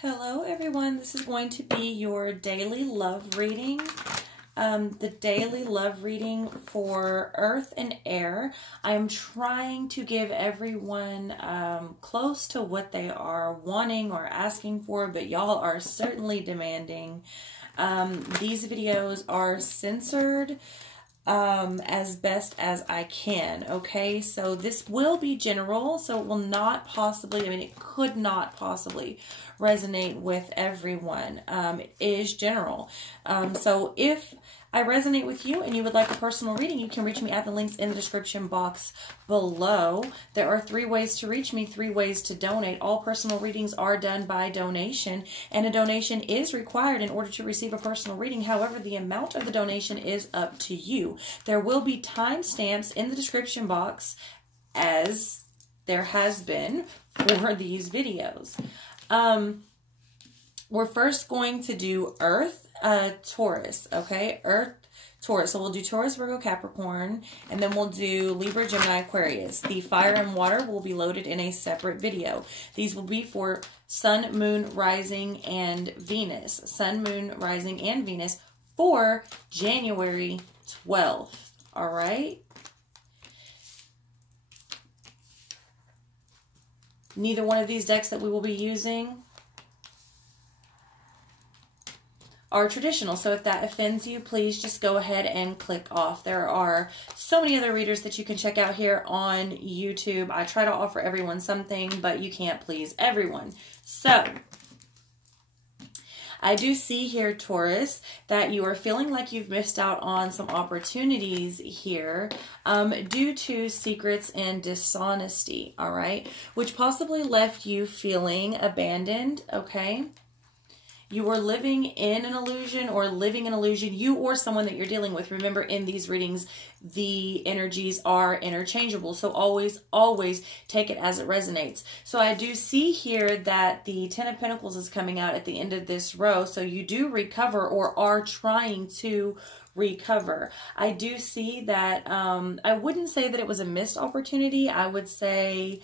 Hello everyone, this is going to be your daily love reading. The daily love reading for Earth and Air. I'm trying to give everyone close to what they are wanting or asking for, but y'all are certainly demanding. These videos are censored as best as I can, okay? So this will be general, so it will not possibly, it could not possibly resonate with everyone. It is general. So if I resonate with you and you would like a personal reading, you can reach me at the links in the description box below. There are 3 ways to reach me, 3 ways to donate. All personal readings are done by donation, and a donation is required in order to receive a personal reading. However, the amount of the donation is up to you. There will be timestamps in the description box, as there has been for these videos. We're first going to do Earth, Taurus, okay? Earth, Taurus. So we'll do Taurus, Virgo, Capricorn, and then we'll do Libra, Gemini, Aquarius. The fire and water will be loaded in a separate video. These will be for Sun, Moon, Rising, and Venus. Sun, Moon, Rising, and Venus for January 12th, all right? Neither one of these decks that we will be using are traditional, so if that offends you, please just go ahead and click off. There are so many other readers that you can check out here on YouTube. I try to offer everyone something, but you can't please everyone. So I do see here, Taurus, that you are feeling like you've missed out on some opportunities here due to secrets and dishonesty, all right? Which possibly left you feeling abandoned, okay? You were living in an illusion or living an illusion, you or someone that you're dealing with. Remember, in these readings, the energies are interchangeable. So always, always take it as it resonates. So I do see here that the 10 of Pentacles is coming out at the end of this row. So you do recover or are trying to recover. I do see that, I wouldn't say that it was a missed opportunity. I would say,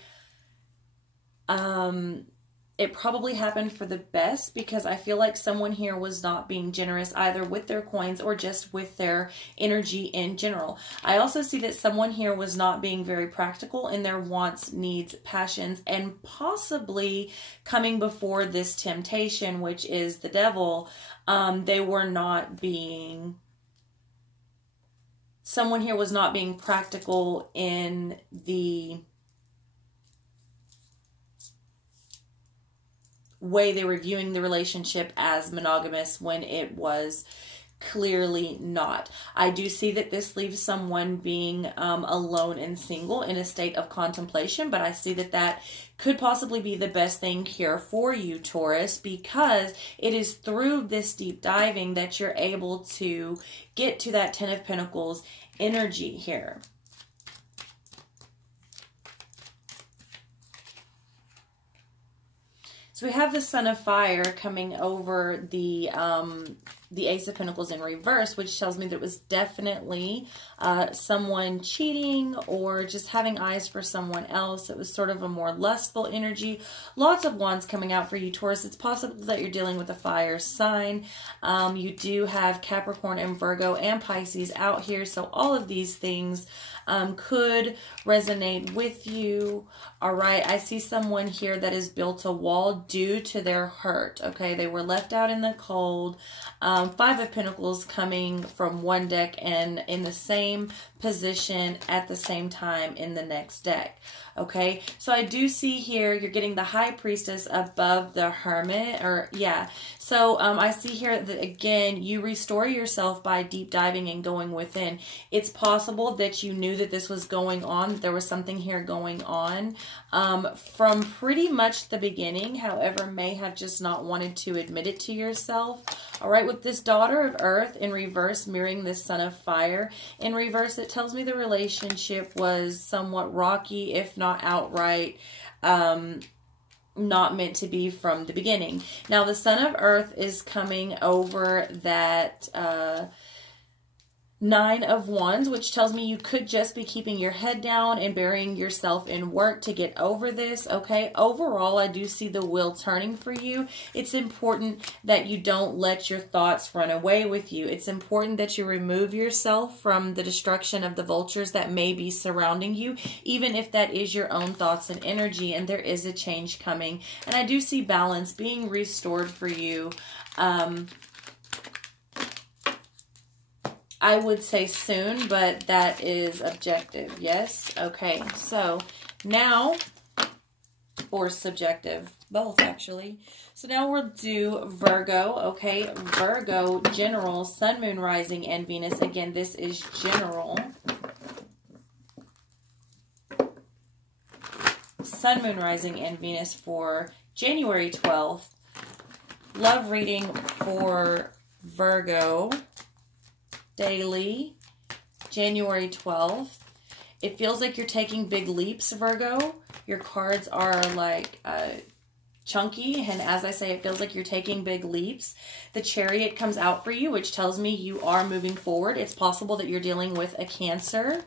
it probably happened for the best, because I feel like someone here was not being generous either with their coins or just with their energy in general. I also see that someone here was not being very practical in their wants, needs, passions, and possibly coming before this temptation, which is the devil. They were not being... Someone here was not being practical in the way they were viewing the relationship as monogamous when it was clearly not. I do see that this leaves someone being alone and single in a state of contemplation, but I see that that could possibly be the best thing here for you, Taurus, because it is through this deep diving that you're able to get to that 10 of Pentacles energy here. So we have the Sun of Fire coming over the Ace of Pentacles in reverse, which tells me that it was definitely someone cheating or just having eyes for someone else. It was sort of a more lustful energy. Lots of wands coming out for you, Taurus. It's possible that you're dealing with a fire sign. You do have Capricorn and Virgo and Pisces out here, so all of these things could resonate with you. All right, I see someone here that has built a wall due to their hurt, okay? They were left out in the cold. 5 of Pentacles coming from one deck and in the same position at the same time in the next deck. Okay, so I do see here you're getting the High Priestess above the Hermit, or yeah. So I see here that again, you restore yourself by deep diving and going within. It's possible that you knew that this was going on, that there was something here going on from pretty much the beginning, however, may have just not wanted to admit it to yourself. All right, with this Daughter of Earth in reverse mirroring this Son of Fire in reverse, it tells me the relationship was somewhat rocky, if not outright not meant to be from the beginning. Now the Son of Earth is coming over that Nine of Wands, which tells me you could just be keeping your head down and burying yourself in work to get over this, okay? Overall, I do see the wheel turning for you. It's important that you don't let your thoughts run away with you. It's important that you remove yourself from the destruction of the vultures that may be surrounding you, even if that is your own thoughts and energy, and there is a change coming. And I do see balance being restored for you. I would say soon, but that is objective. Yes. Okay. So now, or subjective, both actually. So now we'll do Virgo. Okay. Virgo, general, sun, moon, rising, and Venus. Again, this is general. Sun, moon, rising, and Venus for January 12th. Love reading for Virgo. Daily, January 12th. It feels like you're taking big leaps, Virgo. Your cards are like chunky, and as I say, it feels like you're taking big leaps. The Chariot comes out for you, which tells me you are moving forward. It's possible that you're dealing with a Cancer.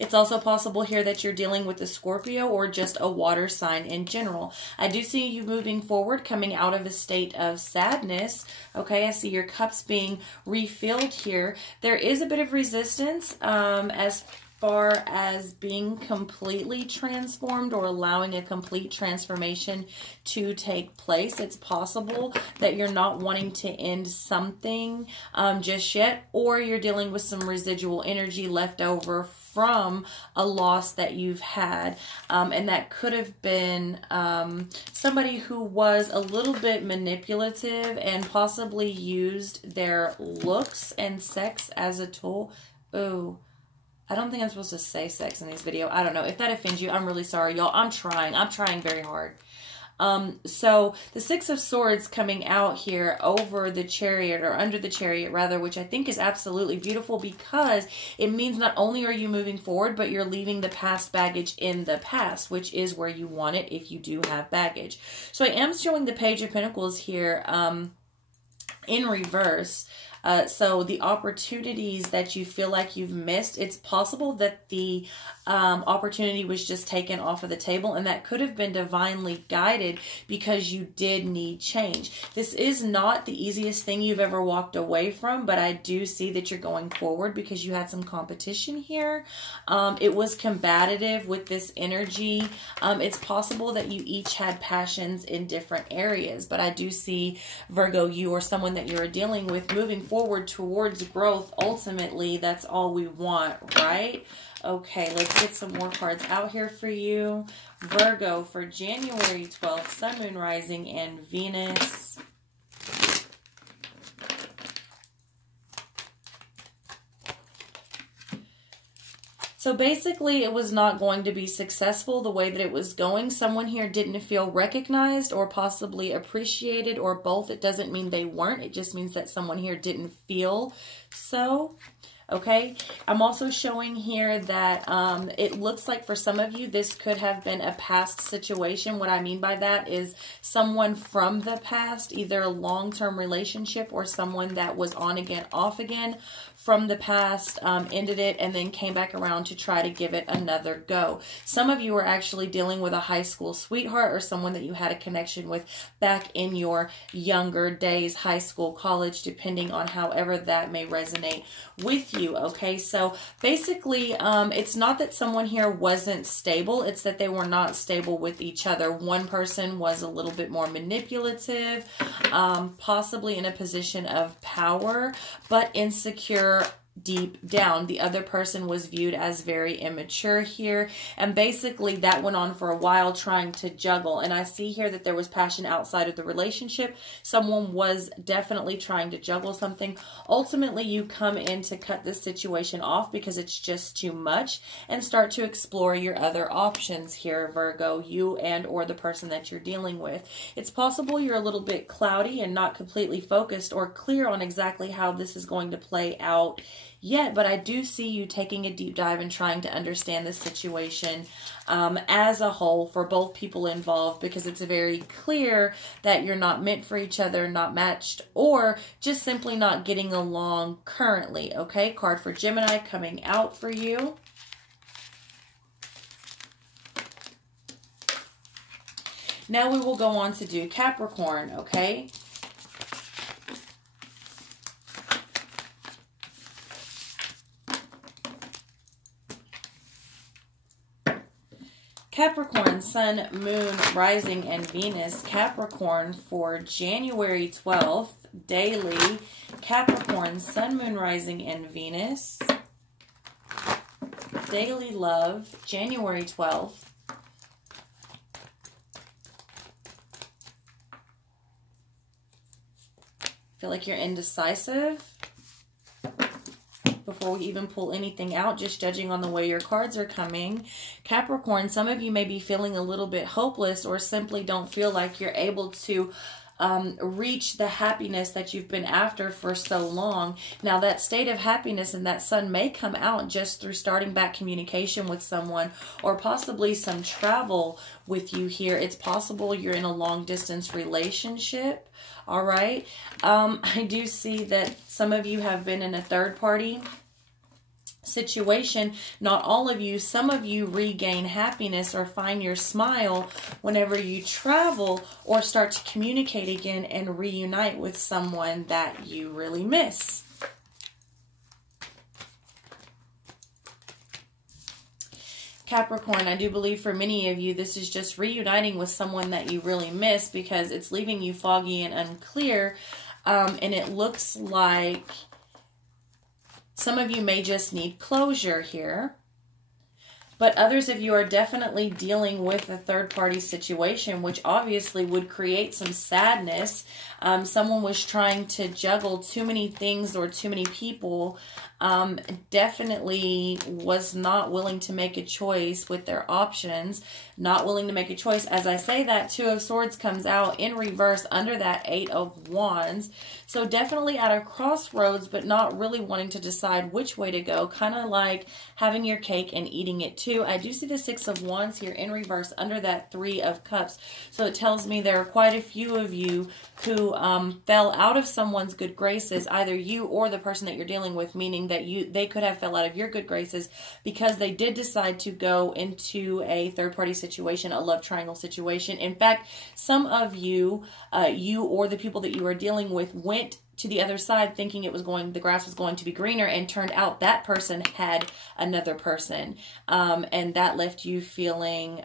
It's also possible here that you're dealing with a Scorpio or just a water sign in general. I do see you moving forward, coming out of a state of sadness. Okay, I see your cups being refilled here. There is a bit of resistance as far as being completely transformed or allowing a complete transformation to take place. It's possible that you're not wanting to end something just yet, or you're dealing with some residual energy left over from a loss that you've had, and that could have been somebody who was a little bit manipulative and possibly used their looks and sex as a tool. Oh, I don't think I'm supposed to say sex in this video. I don't know. If that offends you, I'm really sorry, y'all. I'm trying very hard. So the Six of Swords coming out here over the Chariot, or under the Chariot rather, which I think is absolutely beautiful because it means not only are you moving forward, but you're leaving the past baggage in the past, which is where you want it if you do have baggage. So I am showing the Page of Pentacles here in reverse. So the opportunities that you feel like you've missed, it's possible that the opportunity was just taken off of the table, and that could have been divinely guided because you did need change. This is not the easiest thing you've ever walked away from, but I do see that you're going forward because you had some competition here. It was combative with this energy. It's possible that you each had passions in different areas, but I do see, Virgo, you or someone that you're dealing with moving forward towards growth. Ultimately, that's all we want, right? Okay, let's get some more cards out here for you. Virgo for January 12th, Sun, Moon, Rising, and Venus. So basically, it was not going to be successful the way that it was going. Someone here didn't feel recognized or possibly appreciated, or both. It doesn't mean they weren't. It just means that someone here didn't feel so. Okay, I'm also showing here that it looks like for some of you, this could have been a past situation. What I mean by that is someone from the past, either a long-term relationship or someone that was on again, off again from the past, ended it and then came back around to try to give it another go. Some of you are actually dealing with a high school sweetheart or someone that you had a connection with back in your younger days, high school, college, depending on however that may resonate with you. Okay, so basically, it's not that someone here wasn't stable, it's that they were not stable with each other. One person was a little bit more manipulative, possibly in a position of power, but insecure deep down. The other person was viewed as very immature here, and basically that went on for a while, trying to juggle. And I see here that there was passion outside of the relationship. Someone was definitely trying to juggle something. Ultimately, you come in to cut this situation off because it's just too much, and start to explore your other options here, Virgo, you and or the person that you're dealing with. It's possible you're a little bit cloudy and not completely focused or clear on exactly how this is going to play out yet, but I do see you taking a deep dive and trying to understand the situation as a whole for both people involved, because it's very clear that you're not meant for each other, not matched, or just simply not getting along currently, okay? Card for Gemini coming out for you. Now we will go on to do Capricorn, okay? Capricorn, Sun, Moon, Rising, and Venus. Capricorn for January 12th, daily. Capricorn, Sun, Moon, Rising, and Venus. Daily love, January 12th. Feel like you're indecisive before we even pull anything out, just judging on the way your cards are coming. Capricorn, some of you may be feeling a little bit hopeless or simply don't feel like you're able to reach the happiness that you've been after for so long. Now that state of happiness and that sun may come out just through starting back communication with someone, or possibly some travel with you here. It's possible you're in a long distance relationship. All right. I do see that some of you have been in a third party situation. Not all of you. Some of you regain happiness or find your smile whenever you travel or start to communicate again and reunite with someone that you really miss. Capricorn, I do believe for many of you, this is just reuniting with someone that you really miss, because it's leaving you foggy and unclear. And it looks like some of you may just need closure here. But others of you are definitely dealing with a third-party situation, which obviously would create some sadness. Someone was trying to juggle too many things or too many people. Definitely was not willing to make a choice with their options. Not willing to make a choice. As I say that, Two of Swords comes out in reverse under that Eight of Wands. So definitely at a crossroads, but not really wanting to decide which way to go. Kind of like having your cake and eating it too. I do see the Six of Wands here in reverse under that Three of Cups. So it tells me there are quite a few of you who fell out of someone's good graces, either you or the person that you're dealing with, meaning that they could have fell out of your good graces because they did decide to go into a third-party situation, a love triangle situation. In fact, some of you, you or the people that you are dealing with, went to the other side thinking the grass was going to be greener, and turned out that person had another person. And that left you feeling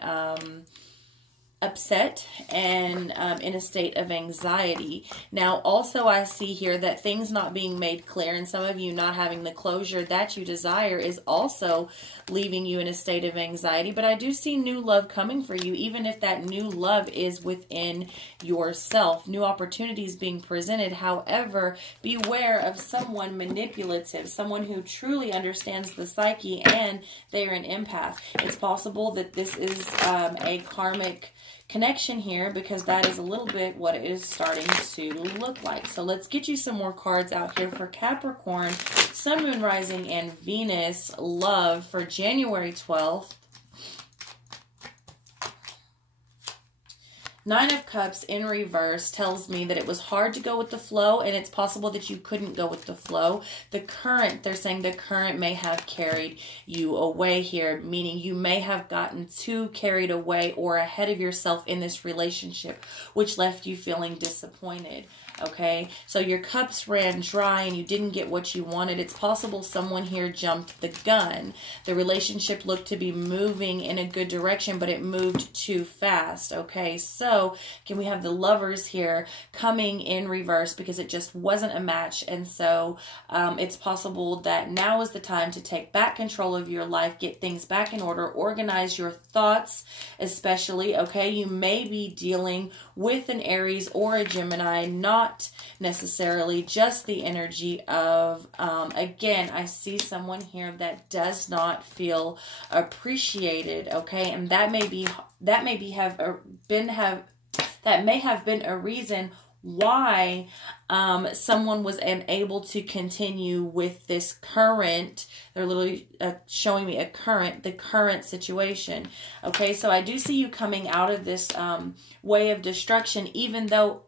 upset and in a state of anxiety. Now, also I see here that things not being made clear, and some of you not having the closure that you desire, is also leaving you in a state of anxiety. But I do see new love coming for you, even if that new love is within yourself. New opportunities being presented. However, beware of someone manipulative, someone who truly understands the psyche and they are an empath. It's possible that this is a karmic connection here, because that is a little bit what it is starting to look like. So let's get you some more cards out here for Capricorn, Sun, Moon, Rising, and Venus love for January 12th. Nine of Cups in reverse tells me that it was hard to go with the flow, and it's possible that you couldn't go with the flow. The current, they're saying the current may have carried you away here, meaning you may have gotten too carried away or ahead of yourself in this relationship, which left you feeling disappointed. Okay, so your cups ran dry and you didn't get what you wanted. It's possible someone here jumped the gun. The relationship looked to be moving in a good direction, but it moved too fast. Okay, so can we have the Lovers here coming in reverse because it just wasn't a match. And so it's possible that now is the time to take back control of your life, get things back in order, organize your thoughts especially. Okay, you may be dealing with an Aries or a Gemini, not necessarily just the energy of, again, I see someone here that does not feel appreciated, okay, and that may have been a reason why someone was unable to continue with this current, they're literally showing me the current situation. Okay, so I do see you coming out of this way of destruction, even though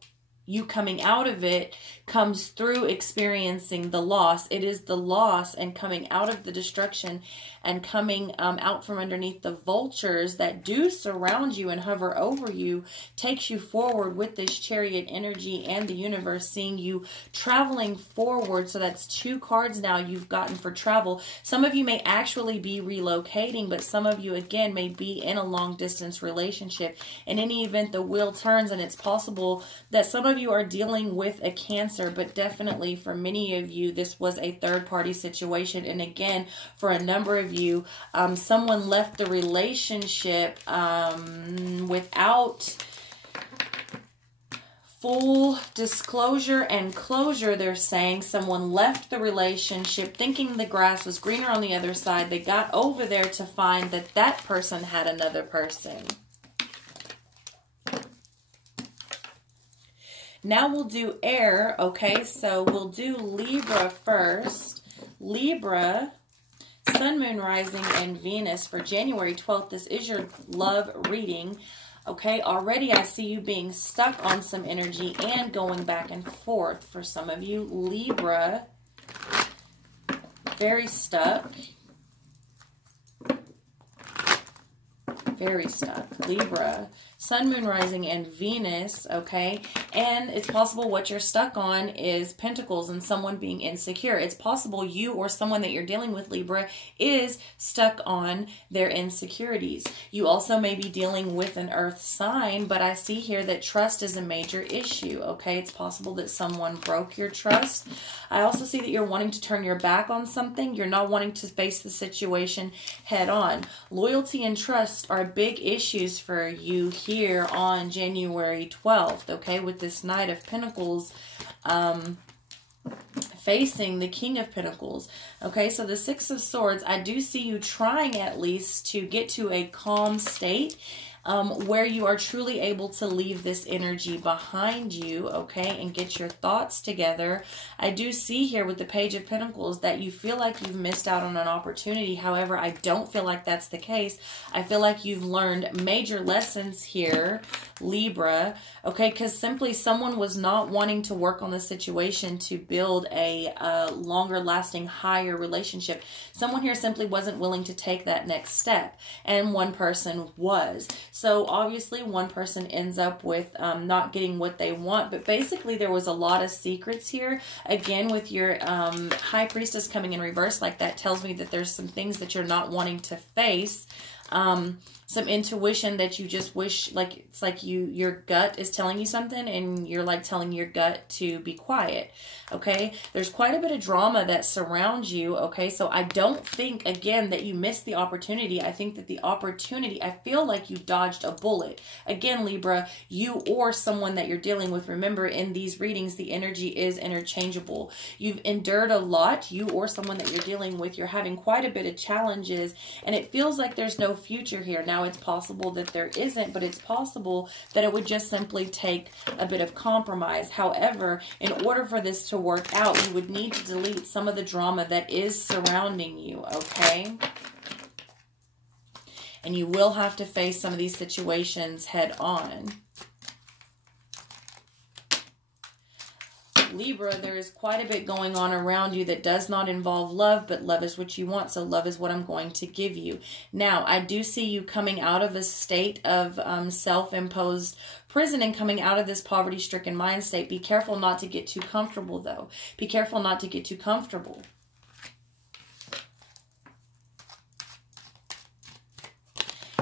you coming out of it comes through experiencing the loss. It is the loss and coming out of the destruction and coming out from underneath the vultures that do surround you and hover over you takes you forward with this Chariot energy and the universe seeing you traveling forward. So that's 2 cards now you've gotten for travel. Some of you may actually be relocating, but some of you again may be in a long distance relationship. In any event, the wheel turns, and it's possible that some of you are dealing with a Cancer, but definitely for many of you this was a third-party situation. And again, for a number of you, someone left the relationship without full disclosure and closure. They're saying someone left the relationship thinking the grass was greener on the other side. They got over there to find that that person had another person. Now we'll do air, okay? So we'll do Libra first. Libra, Sun, Moon, Rising, and Venus for January 12th. This is your love reading, okay? Already I see you being stuck on some energy and going back and forth. For some of you, Libra, very stuck. Very stuck. Libra, Sun, Moon, Rising, and Venus, okay? And it's possible what you're stuck on is Pentacles and someone being insecure. It's possible you or someone that you're dealing with, Libra, is stuck on their insecurities. You also may be dealing with an earth sign, but I see here that trust is a major issue, okay? It's possible that someone broke your trust. I also see that you're wanting to turn your back on something. You're not wanting to face the situation head on. Loyalty and trust are big issues for you here on January 12th, okay, with this Knight of Pentacles facing the King of Pentacles. Okay, so the Six of Swords, I do see you trying at least to get to a calm state where you are truly able to leave this energy behind you, okay, and get your thoughts together. I do see here with the Page of Pentacles that you feel like you've missed out on an opportunity. However, I don't feel like that's the case. I feel like you've learned major lessons here, Libra, okay, because simply someone was not wanting to work on the situation to build a longer lasting, higher relationship. Someone here simply wasn't willing to take that next step, and one person was. So obviously one person ends up with not getting what they want, but basically there was a lot of secrets here. Again, with your High Priestess coming in reverse like that tells me that there's some things that you're not wanting to face. Some intuition that you just wish, like, it's like your gut is telling you something and you're like telling your gut to be quiet, okay? There's quite a bit of drama that surrounds you, okay? So I don't think, again, that you missed the opportunity. I think that the opportunity, I feel like you dodged a bullet. Again, Libra, you or someone that you're dealing with, remember in these readings, the energy is interchangeable. You've endured a lot, you or someone that you're dealing with, you're having quite a bit of challenges, and it feels like there's no future here. Now, it's possible that there isn't, but it's possible that it would just simply take a bit of compromise. However, in order for this to work out, you would need to delete some of the drama that is surrounding you, okay? And you will have to face some of these situations head on. Libra, there is quite a bit going on around you that does not involve love, but love is what you want, so love is what I'm going to give you. Now, I do see you coming out of a state of self-imposed prison and coming out of this poverty-stricken mind state. Be careful not to get too comfortable, though. Be careful not to get too comfortable.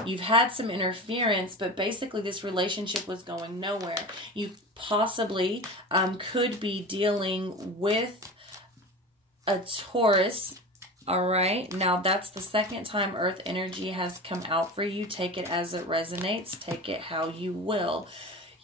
You've had some interference, but basically this relationship was going nowhere. You possibly could be dealing with a Taurus, all right? Now, that's the second time Earth energy has come out for you. Take it as it resonates. Take it how you will.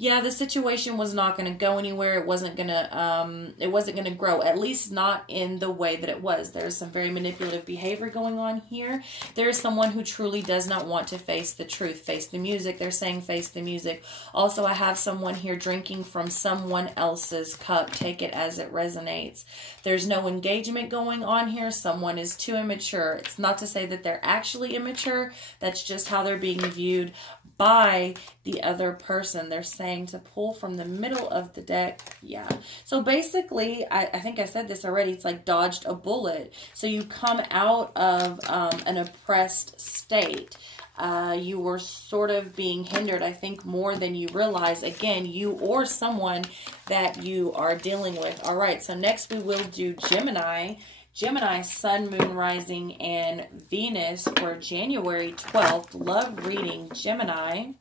yeah, the situation was not going to go anywhere. It wasn't going to grow, at least not in the way that it was. There's some very manipulative behavior going on here. There is someone who truly does not want to face the truth, face the music. They're saying face the music. Also, I have someone here drinking from someone else's cup. Take it as it resonates. There's no engagement going on here. Someone is too immature. It's not to say that they're actually immature. That's just how they're being viewed by the other person. They're saying to pull from the middle of the deck. Yeah. So basically, I think I said this already. It's like dodged a bullet. So you come out of an oppressed state. You were sort of being hindered, I think, more than you realize. Again, you or someone that you are dealing with. All right. So next we will do Gemini. Gemini, Sun, Moon, Rising, and Venus for January 12th. Love reading Gemini.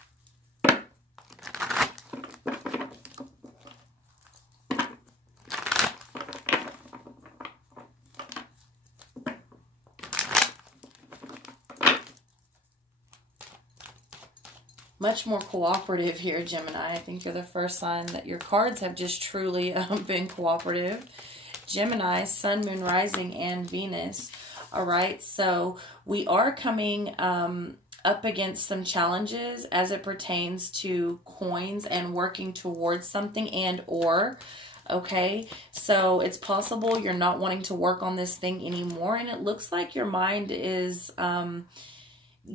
Much more cooperative here, Gemini. I think you're the first sign that your cards have just truly been cooperative. Gemini, Sun, Moon, Rising, and Venus. All right, so we are coming up against some challenges as it pertains to coins and working towards something and or, okay? So it's possible you're not wanting to work on this thing anymore, and it looks like your mind is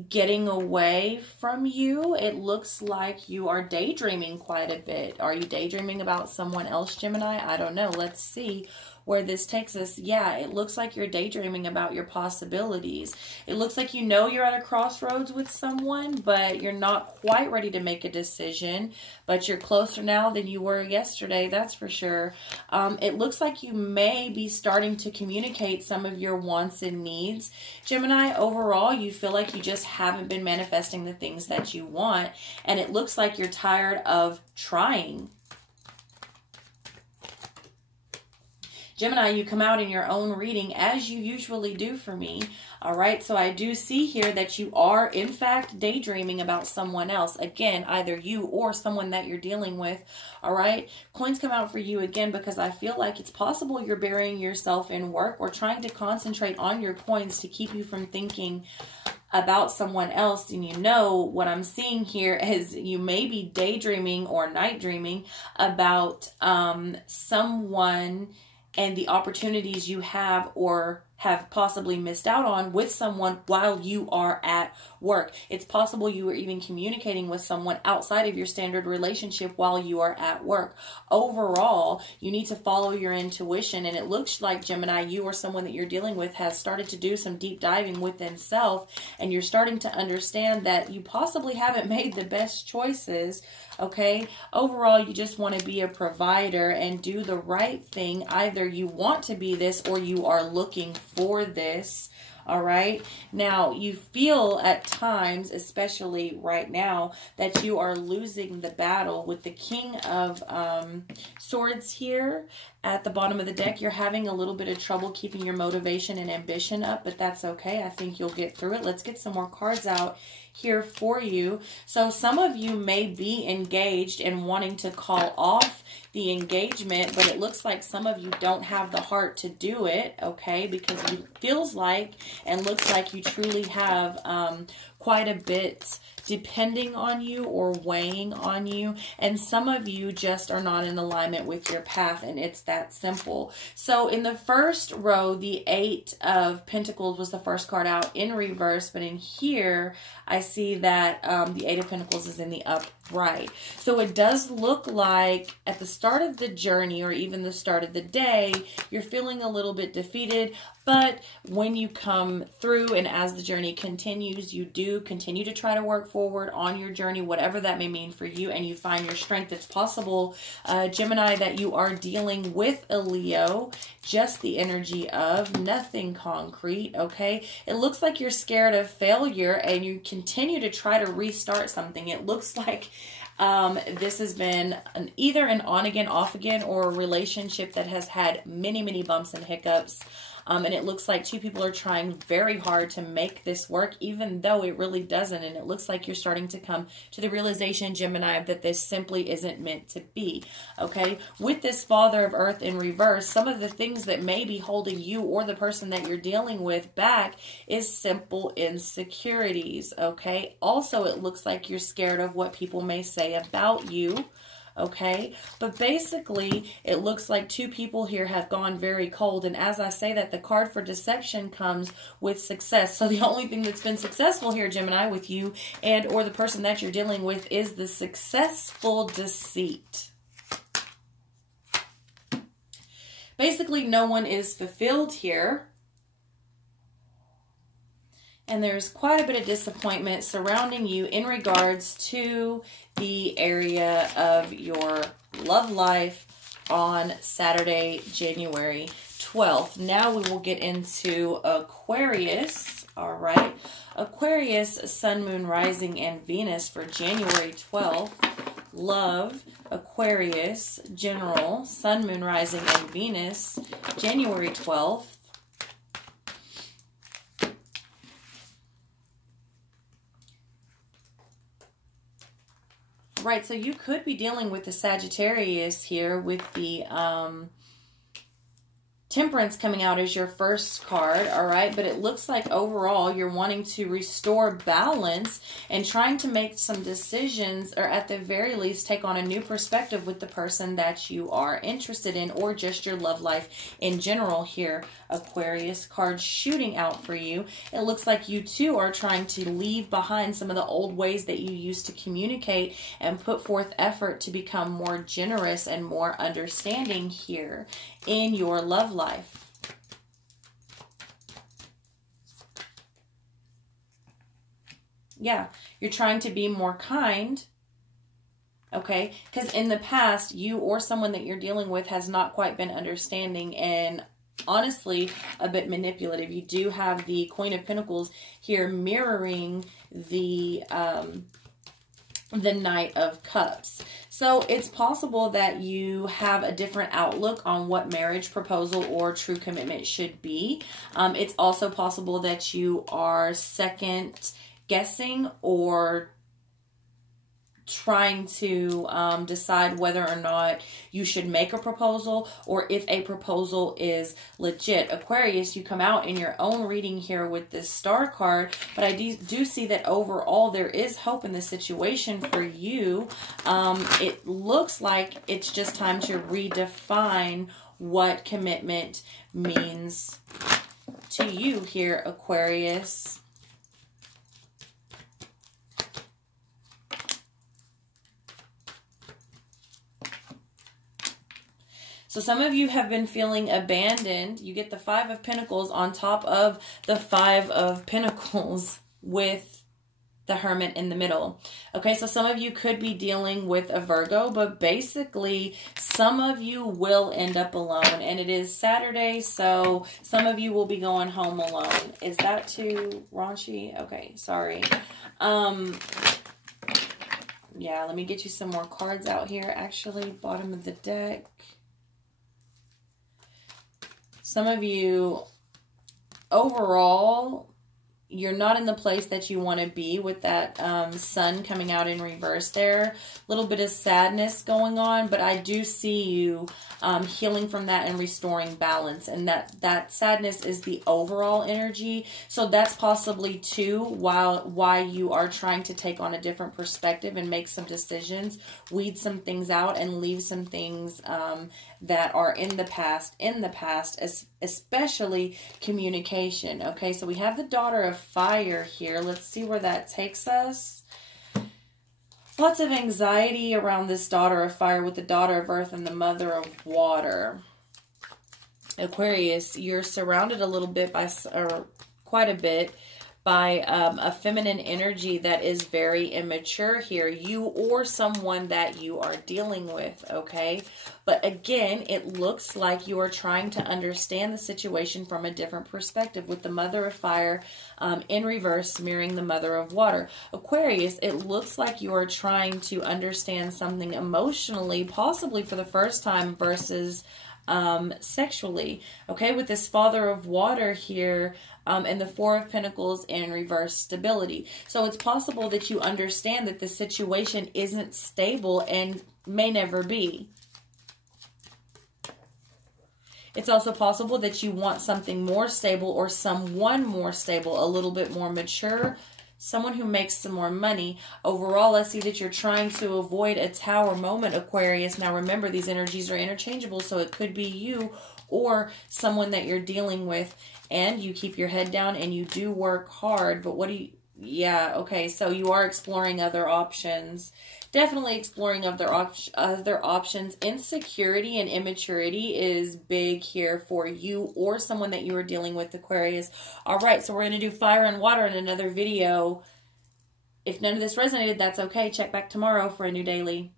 getting away from you. It looks like you are daydreaming quite a bit. Are you daydreaming about someone else, Gemini? I don't know. Let's see where this takes us. Yeah, it looks like you're daydreaming about your possibilities. It looks like you know you're at a crossroads with someone, but you're not quite ready to make a decision, but you're closer now than you were yesterday, that's for sure. It looks like you may be starting to communicate some of your wants and needs. Gemini, overall, you feel like you just haven't been manifesting the things that you want, and it looks like you're tired of trying. Gemini, you come out in your own reading as you usually do for me. All right, so I do see here that you are, in fact, daydreaming about someone else. Again, either you or someone that you're dealing with. All right, coins come out for you again because I feel like it's possible you're burying yourself in work or trying to concentrate on your coins to keep you from thinking about someone else. And you know what I'm seeing here is you may be daydreaming or night dreaming about someone and the opportunities you have or have possibly missed out on with someone while you are at work. It's possible you were even communicating with someone outside of your standard relationship while you are at work. Overall, you need to follow your intuition, and it looks like, Gemini, you or someone that you're dealing with has started to do some deep diving within self, and you're starting to understand that you possibly haven't made the best choices. Okay, overall, you just want to be a provider and do the right thing. Either you want to be this or you are looking for this. All right. Now, you feel at times, especially right now, that you are losing the battle with the King of Swords here at the bottom of the deck. You're having a little bit of trouble keeping your motivation and ambition up, but that's okay. I think you'll get through it. Let's get some more cards out here for you. So some of you may be engaged and wanting to call off the engagement, but it looks like some of you don't have the heart to do it, okay? Because it feels like and looks like you truly have quite a bit depending on you or weighing on you, and some of you just are not in alignment with your path, and it's that simple. So in the first row, the 8 of Pentacles was the first card out in reverse, but in here I see that the 8 of Pentacles is in the upright. So it does look like at the start of the journey or even the start of the day, you're feeling a little bit defeated, but when you come through and as the journey continues, you do continue to try to work forward on your journey, whatever that may mean for you, and you find your strength. It's possible, Gemini, that you are dealing with a Leo, just the energy of nothing concrete, okay? It looks like you're scared of failure and you continue to try to restart something. It looks like this has been either an on again, off again, or a relationship that has had many, many bumps and hiccups. And it looks like two people are trying very hard to make this work, even though it really doesn't. And it looks like you're starting to come to the realization, Gemini, that this simply isn't meant to be. Okay, with this Father of Earth in reverse, some of the things that may be holding you or the person that you're dealing with back is simple insecurities. Okay, also it looks like you're scared of what people may say about you. Okay, but basically it looks like two people here have gone very cold, and as I say that, the card for deception comes with success. So the only thing that's been successful here, Gemini, with you and or the person that you're dealing with is the successful deceit. Basically no one is fulfilled here. And there's quite a bit of disappointment surrounding you in regards to the area of your love life on Saturday, January 12th. Now we will get into Aquarius. All right. Aquarius, Sun, Moon, Rising, and Venus for January 12th. Love, Aquarius, General, Sun, Moon, Rising, and Venus, January 12th. Right, so you could be dealing with the Sagittarius here with the Temperance coming out as your first card, all right? But it looks like overall you're wanting to restore balance and trying to make some decisions, or at the very least take on a new perspective with the person that you are interested in, or just your love life in general here, Aquarius. Card shooting out for you. It looks like you too are trying to leave behind some of the old ways that you used to communicate and put forth effort to become more generous and more understanding here in your love life. Yeah, you're trying to be more kind, okay? Because in the past, you or someone that you're dealing with has not quite been understanding and honestly a bit manipulative. You do have the Queen of Pentacles here mirroring the Knight of Cups. So it's possible that you have a different outlook on what marriage proposal or true commitment should be. It's also possible that you are second guessing or trying to decide whether or not you should make a proposal or if a proposal is legit. Aquarius, you come out in your own reading here with this Star card, but I do see that overall there is hope in the situation for you. It looks like it's just time to redefine what commitment means to you here, Aquarius. So some of you have been feeling abandoned. You get the Five of Pentacles on top of the Five of Pentacles with the Hermit in the middle. Okay, so some of you could be dealing with a Virgo, but basically some of you will end up alone. And it is Saturday, so some of you will be going home alone. Is that too raunchy? Okay, sorry. Yeah, let me get you some more cards out here. Actually, bottom of the deck. Some of you, overall, you're not in the place that you want to be with that Sun coming out in reverse there. A little bit of sadness going on, but I do see you healing from that and restoring balance. And that sadness is the overall energy. So that's possibly too why you are trying to take on a different perspective and make some decisions, weed some things out and leave some things that are in the past, especially communication. Okay, so we have the Daughter of Fire here. Let's see where that takes us. Lots of anxiety around this Daughter of Fire with the Daughter of Earth and the Mother of Water. Aquarius, you're surrounded a little bit by, or quite a bit, by a feminine energy that is very immature here. You or someone that you are dealing with, okay? But again, it looks like you are trying to understand the situation from a different perspective with the Mother of Fire in reverse mirroring the Mother of Water. Aquarius, it looks like you are trying to understand something emotionally, possibly for the first time, versus sexually. Okay, with this Father of Water here, and the Four of Pentacles in reverse, stability. So it's possible that you understand that the situation isn't stable and may never be. It's also possible that you want something more stable or someone more stable, a little bit more mature, someone who makes some more money. Overall, I see that you're trying to avoid a Tower moment, Aquarius. Now remember, these energies are interchangeable, so it could be you or someone that you're dealing with, and you keep your head down and you do work hard. But what do you... Yeah, okay, so you are exploring other options. Definitely exploring other options. Insecurity and immaturity is big here for you or someone that you are dealing with, Aquarius. All right, so we're going to do fire and water in another video. If none of this resonated, that's okay. Check back tomorrow for a new daily.